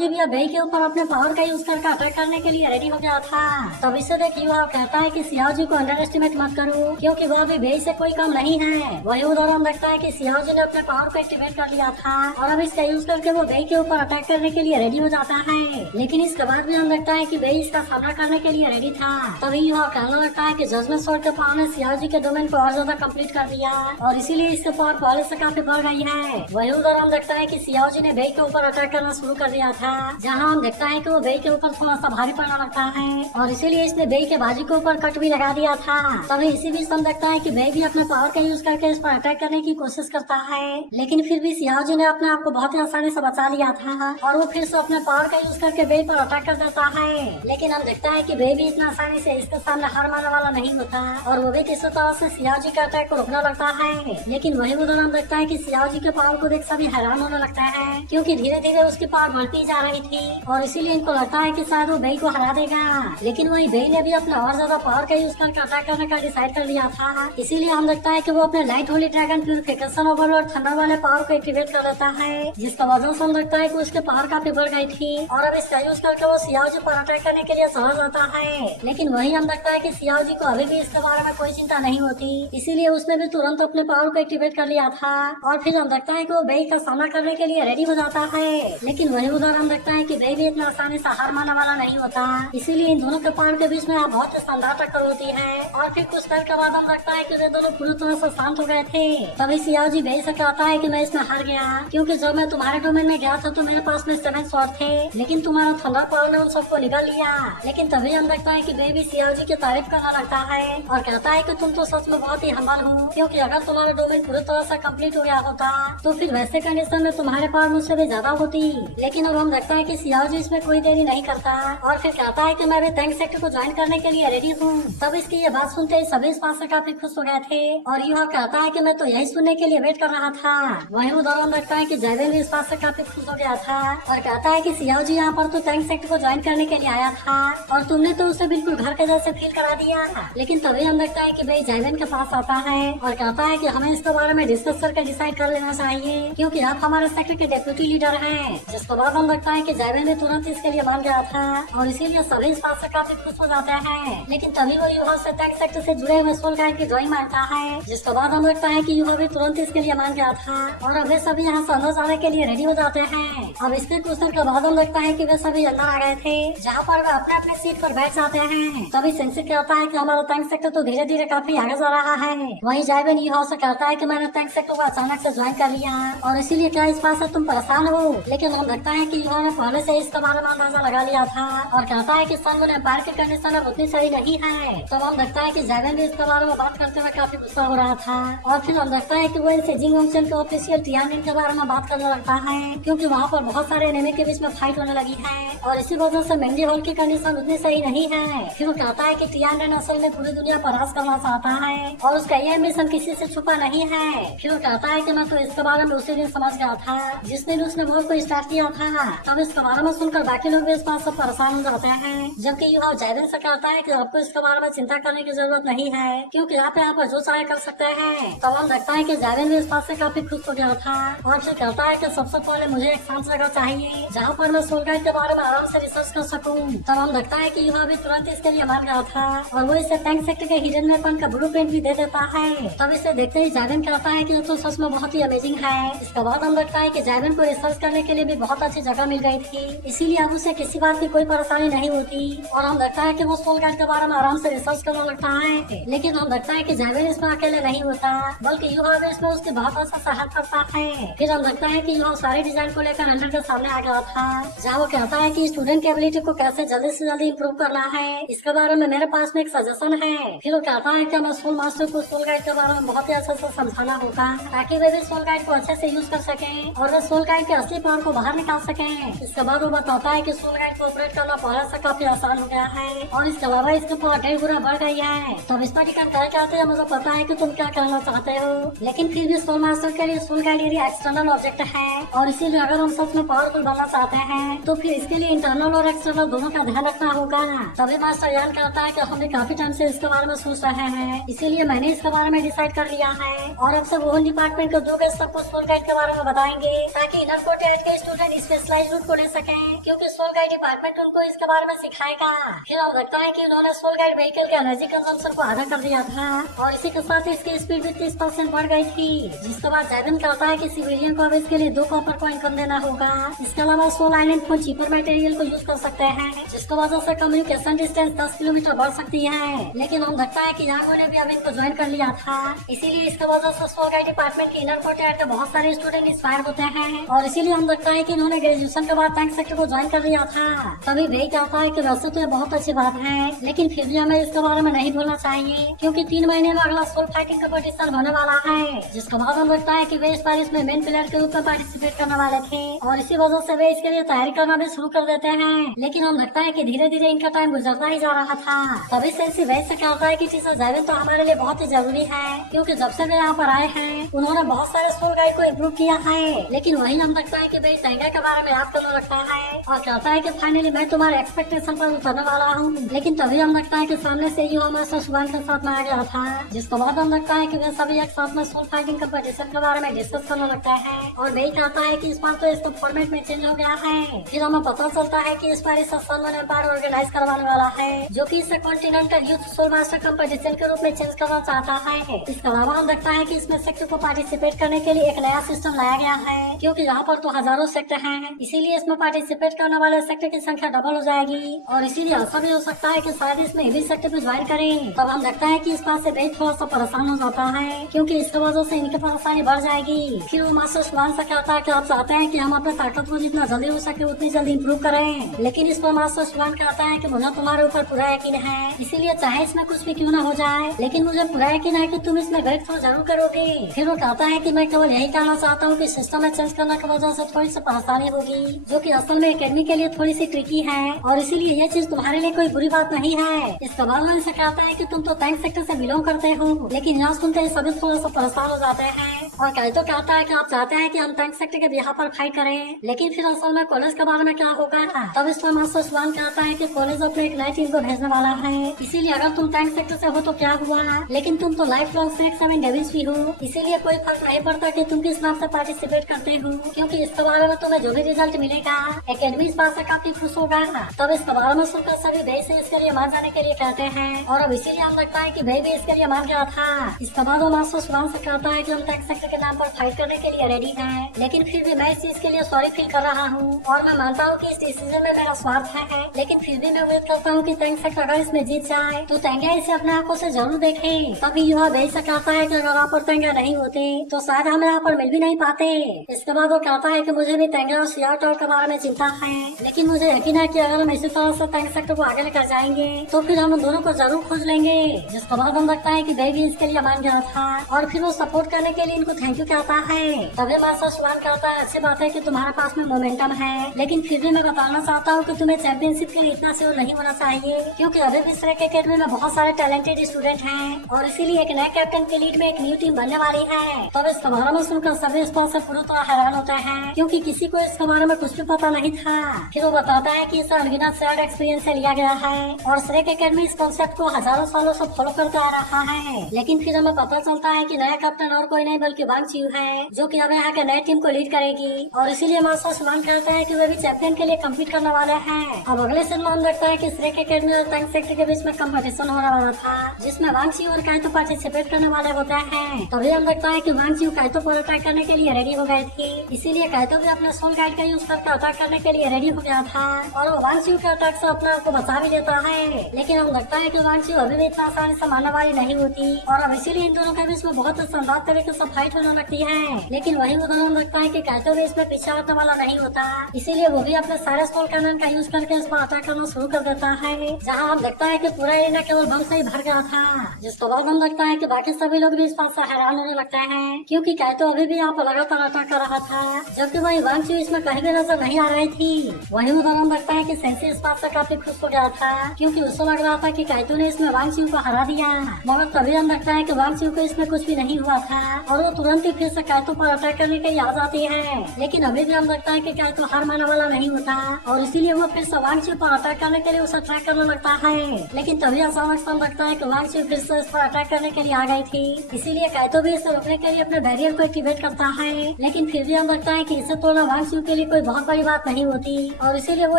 जी भैया बेई के ऊपर अपने पावर का यूज करके अटैक करने के लिए रेडी हो गया था। तब इससे देखिए वो कहता है कि सियाओ जी को अंडर एस्टिमेट मत करो, क्योंकि वो अभी बेई से कोई कम नहीं है। वही उदाहरण लगता है कि सियाओ जी ने अपने पावर को एक्टिवेट कर लिया था और अब इसका यूज करके वो बेई के ऊपर अटैक करने के लिए रेडी हो जाता है। लेकिन इसके बाद भी हम लगता है कि बेई इसका सामना करने के लिए रेडी था। तभी यह कहने लगता है कि जजमेंट स्वॉर्ड के पावर ने सियाओ जी के डोमेन को और ज्यादा कंप्लीट कर दिया और इसीलिए इसके पावर पहले से काफी बढ़ गई है। वही उदाहरण लगता है कि सियाओ जी ने बेई के ऊपर अटैक करना शुरू कर दिया था, जहाँ हम देखता है कि वो बेई के ऊपर थोड़ा सा भारी पड़ने लगता है और इसीलिए इसने बेई के बाजू के ऊपर कट भी लगा दिया था। तभी इसी बीच हम देखता है कि बेई भी अपने पावर का यूज करके इस पर अटैक करने की कोशिश करता है, लेकिन फिर भी सियाओ जी ने अपने आप को बहुत ही आसानी से बचा लिया था और वो फिर से अपने पावर का यूज करके बेई पर अटैक कर देता है। लेकिन हम देखता है कि बेई भी इतना आसानी से इसके सामने हार मानने वाला नहीं होता और वो भी किसी तरह से सियाओ जी के अटैक को रोकना लगता है। लेकिन वही उदाहरण हम देखता है कि सियाओ जी के पावर को देख सभी हैरान होने लगता है, क्योंकि धीरे धीरे उसकी पावर बढ़ती जा रही थी और इसीलिए इनको लगता है कि शायद वो बेई को हरा देगा। लेकिन वही बेई ने भी अपना और ज्यादा पावर का यूज करके अटैक करने का डिसाइड कर लिया था। इसीलिए हम देखता है कि वो अपने light Holi dragon purification overload thunder वाले पावर को एक्टिवेट कर लेता है, जिसका वजह से हम देखता है कि उसके पावर काफी बढ़ गई थी और अब इसका यूज करके वो सियाओ जी पर अटैक करने के लिए चला जाता है। लेकिन वही हम देखता है कि सियाओ जी को अभी भी इसके बारे में कोई चिंता नहीं होती, इसीलिए उसने भी तुरंत अपने पावर को एक्टिवेट कर लिया था और फिर हम देखता है कि वो बेई का सामना करने के लिए रेडी हो जाता है। लेकिन वही उदाहरण हम देखता है कि बेई भी इतना आसानी से हार मानने वाला नहीं होता, इसीलिए इन दोनों के पावर के बीच में बहुत शानदार टक्कर होती है और फिर कुछ देर के बाद हम लगता है कि वे दोनों पूरी तरह से शांत हो गए थे। तभी सियाओ जी बेई से कहता है कि मैं इसमें हार गया, क्योंकि जब मैं तुम्हारे डोमेन में गया था तो मेरे पास में 7 स्वॉर्ड थे, लेकिन तुम्हारा थंडर पावर ने उन सबको निकाल लिया। लेकिन तभी हम देखता है कि बेई भी सियाओ जी की तारीफ करना लगता है और कहता है कि तुम तो सच में बहुत ही हम्बल हो, क्योंकि अगर तुम्हारा डोमेन पूरी तरह से कंप्लीट हो गया होता तो फिर वैसे कंडीशन में तुम्हारे पावर मुझसे भी ज्यादा होती। लेकिन अब हम देखता है कि सियाओ जी इसमें कोई देरी नहीं करता और फिर कहता है कि मैं भी टैंक सेक्टर को ज्वाइन करने के लिए रेडी हूँ। तब इसकी ये बात सुनते ही सभी इस बात से काफी खुश हो गए थे और यह कहता है कि मैं तो यही सुनने के लिए वेट कर रहा था। वही उदाहरण लगता है कि जैवेन भी इस बात से काफी खुश हो गया था और कहता है कि सियाओ जी यहाँ पर तो टैंक सेक्टर को ज्वाइन करने के लिए आया था और तुमने तो उसे बिल्कुल घर के जैसे फील करा दिया। लेकिन तभी हम देखता है कि भाई जैवेन के पास आता है और कहता है कि हमें इसके बारे में डिस्कस करके डिसाइड कर लेना चाहिए, क्योंकि आप हमारे सेक्टर के डेप्यूटी लीडर हैं। जिसके बाद हम लगता है कि जैवेन भी तुरंत इसके लिए मान गया था और इसीलिए सभी इस बात से काफी खुश हो जाते हैं। लेकिन तभी वो युवा से टैंक सेक्टर से जुड़े हुए सोल गाइड की ड्राइंग मारता है, जिसके बाद हम लगता है कि युवा भी तुरंत इसके लिए मान गया था और अब वे सभी यहाँ से अंदर जाने के लिए रेडी हो जाते हैं। अब इसके कुछ देर के बाद हम लगता है कि वे सभी अंदर आ गए थे, जहाँ पर वे अपने अपने सीट पर बैठ जाते हैं। तभी सेंसिक कहता है कि हमारा टैंक सेक्टर तो धीरे धीरे काफी आगे जा रहा है। वही जैवेन युवा से कहता है कि मैंने टैंक सेक्टर को अचानक से ज्वाइन कर लिया और इसीलिए क्या इस बात से तुम परेशान हो। लेकिन हम लगता है कि युवा ने पहले से इसके बारे में अंदाजा लगा लिया था और कहता है कि सन एम्पायर की कंडीशन अब उतनी सही नहीं है। तब हम देखता है कि जैवेन भी इसके बारे में बात करते हुए काफी गुस्सा हो रहा था और फिर हम देखता है कि वो इनसे जिंग वंशन के ऑफिशियल टियानजिन के बारे में बात करने लगता है, क्योंकि वहाँ पर बहुत सारे एनिमी के बीच में फाइट होने लगी है और इसी वजह से मेंडी हॉल की कंडीशन उतनी सही नहीं है। फिर वो कहता है कि टियानजिन असल में पूरी दुनिया पर राज करना चाहता है और उसका ये मिशन किसी से छुपा नहीं है। फिर वो कहता है कि मैं तो इसके बारे में उसी दिन समझ गया था जिस दिन उसने वॉर को स्टार्ट किया था। तब इसके बारे में सुनकर बाकी लोग भी इस बात से परेशान हो जाते हैं, जबकि युवा जैवेन से कहता है कि आपको इसके बारे में चिंता करने की जरूरत नहीं है, क्योंकि आप यहाँ पर जो चाहे कर सकते हैं। तब हम देखता है कि जैवेन भी इस बात से काफी खुश हो गया था और फिर कहता है कि सबसे पहले मुझे एक शांत जगह चाहिए जहाँ पर मैं सोल गाइड के बारे में आराम से रिसर्च कर सकूँ। तब हम देखता है कि युवा भी तुरंत इसके लिए मान गया था और वो इसे टैंक सेक्टर के हिडन वेपन का ब्लूप्रिंट भी दे देता है। तब इसे देखते ही जैवेन कहता है कि ये तो सच में बहुत ही अमेजिंग है। इसके बाद हम देखता है कि जैवेन को रिसर्च करने के लिए भी बहुत अच्छी जगह मिल गई थी, इसीलिए अब उसे किसी बात की कोई परेशानी नहीं होती और हम देखता है कि वो सोल गाइड के बारे में आराम से रिसर्च करने लगता है। लेकिन हम देखता है कि जैवेन इसमें अकेले नहीं होता, बल्कि युवा भी इसमें उसकी बहुत अच्छा सहायता करता है। फिर हम देखता है कि युवा सारे डिजाइन को लेकर अंडर के सामने आ गया था, जहाँ वो कहता है कि स्टूडेंट की एबिलिटी को कैसे जल्दी से जल्दी इम्प्रूव करना है, इसके बारे में मेरे पास में एक सजेशन है। फिर वो कहता है कि मैं सोल मास्टर को सोल गाइड के बारे में बहुत ही अच्छे से समझाना होगा, ताकि वे भी सोल गाइड को अच्छे से यूज कर सके और वे सोल गाइड के असली पावर को बाहर निकाल सके। इसके बाद वो बताता है कि सोल गाइड को ऑपरेट करना पहले से काफी आसान हो गया है और इसके अलावा इसके ऊपर अटैक पूरा बढ़ गई है। तो इस पर टिकट क्या कहते हैं, मुझे पता है कि तुम क्या कहना चाहते हो, लेकिन फिर भी सोल मास्टर के लिए soul guide area external object है और इसीलिए अगर हम सच में पावरफुल बनना चाहते हैं तो फिर इसके लिए इंटरनल और एक्सटर्नल दोनों का ध्यान रखना होगा। तभी मास्टर यान कहता है कि हम भी काफी टाइम से इसके बारे में सोच रहे हैं, इसीलिए मैंने इसके बारे में डिसाइड कर लिया है और अब से वोहन डिपार्टमेंट के 2 गेस्ट सबको सोल गाइड के बारे में बताएंगे, ताकि इनर कोर्ट के स्टूडेंट स्पेशलाइज रूट को ले सके, क्योंकि सोल गाइड डिपार्टमेंट उनको इसके बारे में सिखाएगा। फिर अब लगता है कि उन्होंने सोल गाइड व्हीकल के एनर्जी कंजम्पशन को आधा कर दिया था और इसी के साथ इसकी स्पीड भी 30% बढ़ गई थी। जिसके बाद जैविन कहता है कि सिविलियन को अब इसके लिए 2 कॉपर कॉइन कम देना होगा। इसके अलावा सोल आइलैंड को चीपर मटेरियल को यूज कर सकते हैं, जिसकी वजह से कम्युनिकेशन डिस्टेंस 10 किलोमीटर बढ़ सकती है। लेकिन हम लगता है कि यागो ने भी अब इनको ज्वाइन कर लिया था, इसीलिए इसकी वजह से सोल गाइड डिपार्टमेंट के इनर कोर्ट के बहुत सारे स्टूडेंट इंस्पायर होते हैं और इसीलिए हम लगता है कि इन्होंने ग्रेजुएशन के बाद टैंक सेक्टर को ज्वाइन कर लिया था। तभी वही कहता है कि वैसे तो ये बहुत अच्छी बात है, लेकिन फिर भी हमें इसके बारे में नहीं भूलना चाहिए, क्योंकि 3 महीने में अगला सोल फाइटिंग कंपटीशन होने वाला है। जिसके बाद हम लगता है कि वे इस बार इसमें मेन प्लेयर के रूप में पार्टिसिपेट करने वाले थे और इसी वजह से वे इसके लिए तैयारी करना भी शुरू कर देते हैं। लेकिन हम लगता है कि धीरे धीरे इनका टाइम गुजरता ही जा रहा था। तभी सेंसी वैसे से कहता है कि टीचर जैविन तो हमारे लिए बहुत ही जरूरी है, क्योंकि जब से वे यहाँ पर आए हैं उन्होंने बहुत सारे सोल गाइड को इम्प्रूव किया है। लेकिन वही हम लगता है कि वे तेंगा के बारे में याद करने लगता है और कहता है कि फाइनली मैं तुम्हारे एक्सपेक्टेशन पर उतरने वाला हूँ। लेकिन तभी हम लगता है कि सामने से युवा मास्टर सुभान के साथ में आ गया था, जिसके बाद हम लगता है कि वे सभी एक साथ में सोल फाइटिंग कंपटीशन के बारे में डिस्कस करने लगता है और वही कहता है कि इस बार तो इसका फॉर्मेट में चेंज हो गया है। फिर हमें पता चलता है कि इस बार इस सलमान एम्पायर ऑर्गेनाइज करवाने वाला है, जो कि इसे continental youth soul master competition के रूप में चेंज करना चाहता है। इसके अलावा हम लगता है कि इसमें सेक्टर को पार्टिसिपेट करने के लिए एक नया सिस्टम लाया गया है, क्योंकि यहाँ पर तो हजारों सेक्टर हैं, इसीलिए इसमें पार्टिसिपेट करने वाले सेक्टर की संख्या डबल हो जाएगी और इसीलिए ऐसा भी हो सकता है कि शायद इसमें हेवी सेक्टर भी ज्वाइन करें। तब हम लगता है कि इस बात से बेहद थोड़ा सा परेशान हो जाता है, क्योंकि इसकी वजह से इनकी परेशानी बढ़ जाएगी। फिर वो मास्टर सुभान से कहता है कि आप चाहते हैं कि हम अपने ताकत को जितना जल्दी हो सके उतनी जल्दी इम्प्रूव करें, लेकिन इस पर मास्टर सुभान कहता है कि मुझे तुम्हारे ऊपर पूरा यकीन है, इसीलिए चाहे इसमें कुछ भी क्यों ना हो जाए, लेकिन मुझे पूरा यकीन है कि तुम इसमें ब्रेक थ्रू जरूर करोगे। फिर वो कहता है कि मैं केवल यही कहना चाहता हूँ कि सिस्टम में चेंज करने की वजह से थोड़ी सी परेशानी होगी, जो कि असल में एकेडमी के लिए थोड़ी सी ट्रिकी है और इसीलिए ये चीज तुम्हारे लिए कोई बुरी बात नहीं है। इसके बाद वो इनसे कहता है कि तुम तो टैंक सेक्टर से बिलोंग करते हो, लेकिन यहाँ सुनते ही सभी थोड़ा सा परेशान हो जाते हैं और काइतो कहता है कि आप चाहते हैं कि हम टैंक सेक्टर के यहाँ पर फाइट करें, लेकिन फिर असल में कॉलेज के बारे में क्या होगा। तब इस पर मास्टर सुभान कहता है कि कॉलेज अपने एक नई टीम को भेजने वाला है, इसीलिए अगर तुम टैंक सेक्टर से हो तो क्या हुआ, लेकिन तुम तो लाइफ लॉन्ग से 7 डेविल्स भी हो, इसीलिए कोई फर्क नहीं पड़ता कि तुम किस नाम से पार्टिसिपेट करते हो, क्योंकि इसके बारे में तुम्हें जो भी रिजल्ट मिलेगा एकेडमी इस बात से काफी खुश होगा। तब इसके बारे में सुनकर सभी भाई से इसके लिए मान जाने के लिए कहते हैं और अब इसीलिए हम लगता है कि भाई भी इसके लिए मान गया था। इसके बाद वो मास्टर सुभान से कहता है कि हम टैंक सेक्टर के नाम पर फाइट करने के लिए रेडी हैं, लेकिन फिर भी मैं इस चीज के लिए सॉरी फील कर रहा हूँ और मैं मानता हूँ कि इस डिसीजन में मेरा स्वार्थ है, लेकिन फिर भी मैं उम्मीद करता हूँ कि टैंक सेक्टर अगर इसमें जीत जाए तो तेंगा इसे अपने आंखों से जरूर देखे। तभी युवा भाई से कहता है कि अगर आप और तेंगा नहीं होते तो शायद हम यहाँ पर मिल भी नहीं पाते। इसके बाद वो कहता है कि मुझे भी तेंगा और सियाटोर के बारे में चिंता है, लेकिन मुझे यकीन है कि अगर हम इसी तरह से टैंक सेक्टर को आगे लेकर जाएंगे तो फिर हम दोनों को जरूर खोज लेंगे। जिसके बाद हम लगता है कि भाई भी इसके लिए मान गया था और फिर वो सपोर्ट करने के लिए इनको थैंक यू कहता है। तभी मास्टर सुभान कहता है अच्छी बात है कि तुम्हारे पास में मोमेंटम है, लेकिन फिर भी मैं बताना चाहता हूँ कि तुम्हें चैंपियनशिप के लिए इतना श्योर नहीं होना चाहिए, क्योंकि अभी भी श्रेक एकेडमी में बहुत सारे टैलेंटेड स्टूडेंट हैं और इसीलिए एक नए कैप्टन के लीड में एक न्यू टीम बनने वाली है। तब इसके बारे में सुनकर सभी इस बात से पूरी तरह हैरान होते हैं, क्योंकि किसी को इसके बारे में कुछ भी पता नहीं था। फिर वो बताता है कि इसे अनगिनत शेयर्ड एक्सपीरियंस से लिया गया है और श्रेक एकेडमी इस कॉन्सेप्ट को हजारों सालों से फॉलो करते आ रहा है। लेकिन फिर हमें पता चलता है कि नया कैप्टन और कोई नहीं बल्कि वांग चियू है, जो कि अब यहाँ के नए टीम को लीड करेगी और इसीलिए मास्टर सुभान कहता है कि वे भी चैंपियन के लिए कम्पीट करने वाले हैं। अब अगले सीन में हम देखता है कि श्रेक एकेडमी और टैंक सेक्टर के बीच में कंपटीशन होने वाला था, जिसमें वांग चियू और काइतो पार्टिसिपेट करने वाले होते हैं। तभी हम देखता है कि वांग चियू काइतो पर अटैक करने के लिए रेडी हो गए थे, इसीलिए काइतो भी अपने सोल गाइड का यूज करके अटैक करने के लिए रेडी हो गया था और वो वांग चियू के अटैक से अपने आप को बचा भी लेता है। लेकिन हम लगता है कि वांग चियू अभी भी इतना आसानी से मारने वाली नहीं होती और अब इसीलिए इन दोनों के बीच में बहुत शानदार तरीके से फाइट होने लगती है। लेकिन वही उदाहरण लगता है कि काइतो भी इसमें पीछे हटने वाला नहीं होता, इसीलिए वो भी अपने सारे सोल कैनन का यूज करके इस पर अटैक करना शुरू कर देता है, जहाँ हम देखता है कि पूरा एरिया केवल बम से ही भर गया था। जिसके बाद हम लगता है कि बाकी सभी लोग भी इस बात से हैरान होने लगते हैं, क्योंकि काइतो अभी भी यहाँ पर लगातार अटैक कर रहा था, जबकि वही वांग चियू इसमें कहीं भी नजर नहीं आ रही थी। वही उदाहरण लगता है कि सेंसी इस बात से काफी खुश हो गया था क्योंकि उसको लग रहा था कि काइतो ने इसमें वांग चिऊ को हरा दिया, मगर तभी हम लगता है कि वांग चिऊ को इसमें कुछ भी नहीं हुआ था और वो तुरंत ही फिर से काइतो पर अटैक करने के लिए आ जाती है। लेकिन अभी भी हम लगता है कि काइतो हार मानने वाला नहीं होता और इसीलिए वो फिर से वांग चिऊ पर अटैक करने के लिए उसे अटैक करने लगता है। लेकिन तभी अचानक से हम लगता है कि वांग चिऊ फिर से इस पर अटैक करने के लिए आ गई थी, इसीलिए काइतो भी इसे रोकने के लिए अपने बैरियर को एक्टिवेट करता है। लेकिन फिर भी हम लगता है कि इसे तोड़ना वांग चिऊ के लिए कोई बहुत बड़ी बात नहीं होती और इसीलिए वो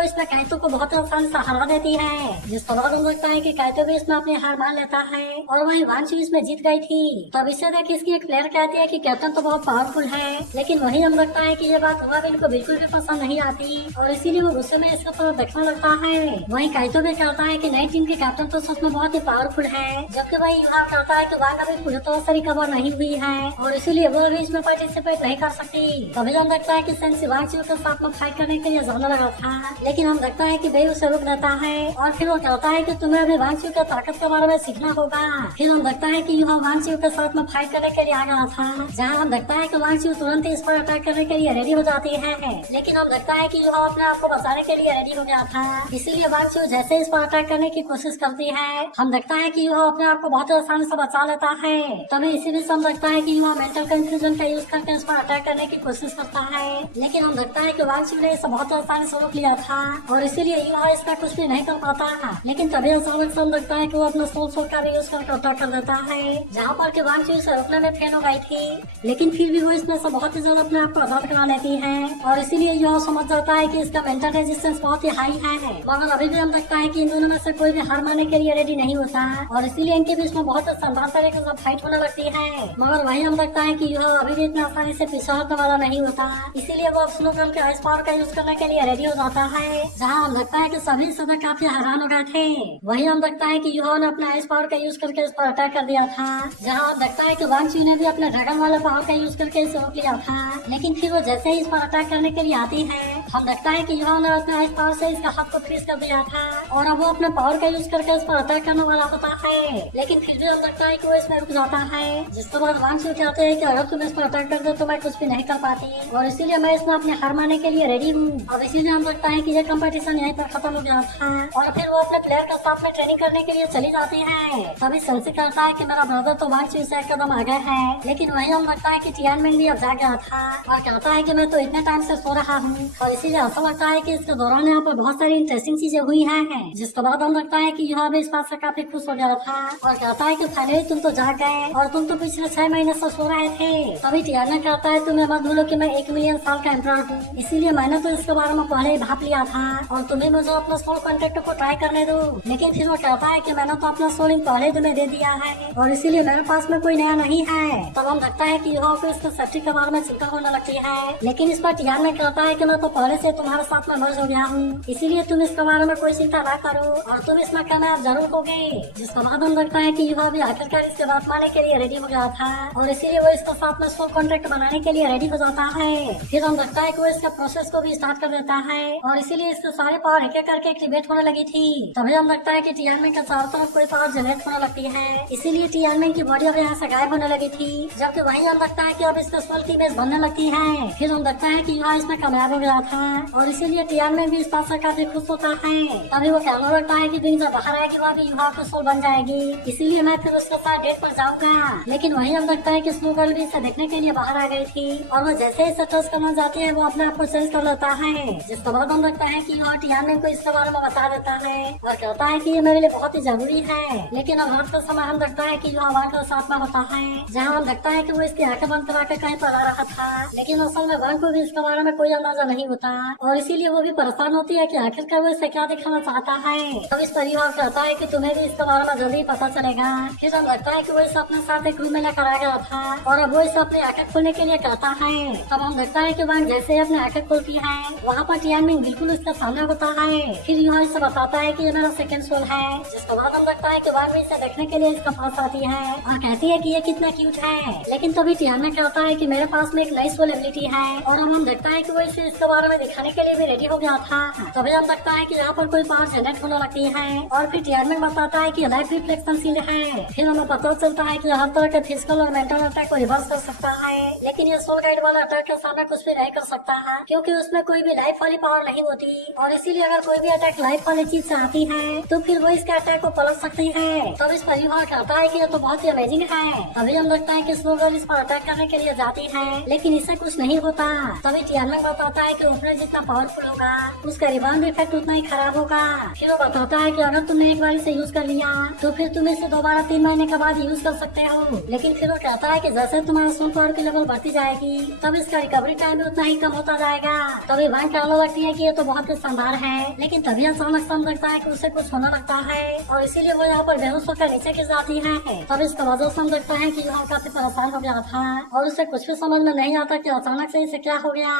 इसमें काइतो को बहुत आसानी से हरा देती है, जिसके बाद हम लगता है कि काइतो भी इसमें अपनी हार मान लेता है और वही वांग चिऊ इसमें जीत गई थी। तब इसे देख इसकी एक प्लेयर कहती है कि कैप्टन तो बहुत पावरफुल है, लेकिन वही हम लगता है कि ये बात हुआ इनको बिल्कुल भी पसंद नहीं आती और इसीलिए वो गुस्से में इसका तरफ देखने लगता है। वही काइतो भी कहता है कि नई टीम के कैप्टन तो सच में बहुत ही पावरफुल है, जबकि वही युवा कहता है कि वांग अभी पूरी तरह से रिकवर नहीं हुई है और इसीलिए वो अभी इसमें पार्टिसिपेट नहीं कर सकती। तभी हम लगता है कि सेंसी वांग चिऊ के साथ में फाइट करने के लिए जाने लगा था, लेकिन हम लगता है कि भाई उसे रोक देता है और फिर वो कहता है कि तुम्हें अभी वांग चिऊ के ताकत के बारे में सीखना होगा। फिर हम लगता है कि युवा वांग चिऊ के साथ में फाइट करने के लिए आ गया था, जहाँ हम लगता है कि वांग चिऊ तुरंत ही इस पर अटैक करने के लिए रेडी हो जाती है। लेकिन हम लगता है कि युवा अपने आप को बचाने के लिए रेडी हो गया था, इसीलिए वांग चिऊ जैसे इस पर अटैक करने की कोशिश करती है, हम लगता है कि युवा अपने आप को बहुत आसानी से बचा लेता है। तभी इसी बीच हम लगता है कि युवा मेंटल कंफ्यूजन का यूज करके इस पर अटैक करने की कोशिश करता है, लेकिन हम लगता है कि वांग चिऊ ने इसे बहुत आसानी से रोक लिया था और इसीलिए युवा इसका कुछ भी नहीं कर पाता। लेकिन तभी अचानक से हम लगता है कि वो अपना सोल सोल का भी यूज करके अटैक कर देता है, जहाँ पर कि वांग चिऊ इसे रोकने में फेल हो गई थी, लेकिन फिर भी वो इसमें से बहुत ही ज्यादा अपने आप को आजाद करा लेती है और इसीलिए युवा समझ जाता है कि इसका मेंटल रेजिस्टेंस बहुत ही हाई है। मगर अभी भी हम लगता है कि इन दोनों में से कोई भी हार मानने के लिए रेडी नहीं होता और इसीलिए इनके बीच में बहुत शानदार तरीके से फाइट होने लगती है। मगर वही हम लगता है कि युवा अभी भी इतना आसानी से पीछे हटने वाला नहीं होता, इसीलिए वो स्लो करके आइस पावर का यूज करने के लिए रेडी हो जाता है, जहाँ हम लगता है कि सभी सदस्य काफी हैरान हो गए थे। वही हम लगता है कि युवा ने अपना आइस पावर का यूज करके इस पर अटैक कर दिया था, जहाँ हम लगता है कि वांग चिऊ ने भी अपने ड्रैगन वाला पावर का यूज करके इसे रोक लिया था। लेकिन फिर वो जैसे ही इस पर अटैक करने के लिए आती है, हम लगता है कि युवा ने अपने आइस पावर से इसका हाथ को फ्रीज कर दिया था और अब वो अपने पावर का यूज करके इस पर अटैक करने वाला होता है, लेकिन फिर भी हम लगता है कि वो इसमें रुक जाता है, जिसके बाद वांग चिऊ कहते हैं कि अगर तुम इस पर अटैक कर दो तो मैं कुछ भी नहीं कर पाती और इसीलिए मैं इसमें अपने हार मानने के लिए रेडी हूँ। अब इसीलिए हम लगता है कि ये कंपटीशन यहीं पर खत्म हो गया था और फिर वो अपने प्लेयर के साथ में ट्रेनिंग करने के लिए चली जाती है। तभी सेंसी कहता है कि मेरा ब्रदर तो वांग चिऊ से एक कदम आगे है, लेकिन वही हम लगता है कि टियानमेन भी अब जाग गया था और कहता है कि मैं तो इतने टाइम से सो रहा हूँ और इसीलिए ऐसा लगता है कि इसके दौरान यहाँ पर बहुत सारी इंटरेस्टिंग चीजें हुई है, जिसके बाद हम लगता है कि यह भी इस बात से काफी खुश हो गया था और कहता है कि फाइनली तुम तो जाग गए और तुम तो पिछले 6 महीने से सो रहे थे। तभी टियाना कहता है तुम्हें मत भूलो कि मैं 1 मिलियन साल का एम्परर हूँ, इसीलिए मैंने तो इसके बारे में पहले ही भाप लिया था और तुम्हें मुझे अपना सोल कॉन्ट्रैक्ट को ट्राई करने दो। लेकिन फिर वो कहता है कि मैंने तो अपना सोलिंग पहले तुम्हें दे दिया है और इसीलिए मेरे पास में कोई नया नहीं है। तब हम लगता है कि युवा को इसके सेफ्टी के बारे में चिंता होने लगती है, लेकिन इस पर टियाना कहता है कि मैं तो पहले से तुम्हारे साथ में मर्ज हो गया हूँ, इसीलिए तुम इसके बारे में कोई चिंता ना करो और तुम इसमें कामयाब जरूर होगे। जिसके बाद हम लगता है कि युवा भी आखिरकार इसके बात मानने के लिए रेडी हो गया था और इसीलिए वो इसके साथ में सोल कॉन्ट्रैक्ट बनाने के लिए रेडी हो जाता है। फिर हम लगता है कि वो इसका प्रोसेस को भी स्टार्ट कर देता है और इसीलिए इसके सारे पावर एक एक करके एक्टिवेट होने लगी थी। तभी हम लगता है कि टियानमेन के चारों तरफ कोई पावर जनरेट होने लगती है, इसीलिए टियानमेन की बॉडी अब यहाँ से गायब होने लगी थी, जबकि वही हम लगता है कि अब इसके सोल की इमेज बनने लगती है। फिर हम लगता है कि युवा इसमें कामयाब हो गया था और इसीलिए टियानमेन भी इस बात से काफी खुश होता है। तभी वो कहने लगता है कि दिन जब बाहर आएगी वहाँ भी युवा की सोल बन जाएगी, इसीलिए मैं फिर उसके साथ डेट पर जाऊंगा। लेकिन वही हम लगता है कि स्नो गर्ल भी इसे देखने के लिए बाहर आ गई थी और वो जैसे ही टच करना चाहती है वो अपने आप को चेंज कर लेता है, जिसके बाद हम लगता है कि युवा टियानमेन को इसके बारे में बता देता है और कहता है कि ये मेरे लिए बहुत ही जरूरी है। लेकिन अब रात का समय हम लगता है कि युवा वांग के साथ में होता है, जहाँ हम लगता है कि वो इसकी आंखें बंद करा के कहीं पला रहा था, लेकिन असल में वांग को भी इसके बारे में कोई अंदाजा नहीं होता और इसीलिए वो भी परेशान होती है कि आखिरकार वो इसे क्या दिखाना चाहता है। तब इस परिवार कहता है कि तुम्हें भी इसके बारे में जल्दी पता चलेगा। फिर हम लगता है कि वो इसे अपने साथ एक रूम में लेकर आ गया था और अब वो इसे अपनी आंखें खोलने के लिए कहता है। तब हम लगता है कि वांग जैसे ही अपनी आंखें खोलती है वहाँ पर टियानमेन बिल्कुल उसके सामने होता है। फिर युवा इसे बताता है कि ये मेरा सेकंड सोल है, जिसके बाद हम लगता है कि वांग भी इसे देखने के लिए इसका पास आती है और कहती है कि ये कितना क्यूट है। लेकिन तभी टियानमेन कहता है कि मेरे पास में एक नई सोल एबिलिटी है और अब हम देखता है कि वो इसे इसके बारे में दिखाने के लिए भी रेडी हो गया था। तभी हम लगता है कि यहाँ पर कोई पावर जनरेट होने लगती है और फिर टियानमेन बताता है कि लाइफ रिफ्लेक्शन शील्ड है। फिर हमें पता चलता है कि हर तरह के फिजिकल और मेंटल अटैक को रिवर्स कर सकता है, लेकिन ये सोल गाइड वाला अटैक के सामने कुछ भी नहीं कर सकता है क्योंकि उसमें कोई भी लाइफ वाली पावर नहीं होती, और इसीलिए अगर कोई भी अटैक लाइफ वाली चीज से आती है तो फिर वो इसके अटैक को पलट सकती है। तब इस पर निर्भर करता है कि ये तो बहुत ही अमेजिंग है। तभी हम लगता है कि स्नो गर्ल इस पर अटैक करने के लिए जाती है, लेकिन इससे कुछ नहीं होता। तभी टियानमेन बताता है कि ओपनर जितना पावरफुल होगा उसका रिबाउंड इफेक्ट उतना ही खराब होगा। फिर वो बताता है कि अगर तुमने एक बार इसे यूज कर लिया तो फिर तुम इसे दोबारा 3 महीने के बाद यूज कर सकते हो। लेकिन फिर वो कहता है कि जैसे तुम्हारा स्नो पावर की लेवल बढ़ती जाएगी तब इसका रिकवरी टाइम भी उतना ही कम होता जाएगा। तभी वैन कहने लगती है कि ये तो बहुत ही शानदार है, लेकिन तभी अचानक समझ लगता है कि उसे कुछ होने लगता है और इसीलिए वो यहाँ पर बेहोश होकर नीचे गिर जाती है। तब इसका वजह समझ लगता है कि यहाँ काफी परेशान हो गया था और उसे कुछ भी समझ में नहीं आता कि अचानक से इसे क्या हो गया।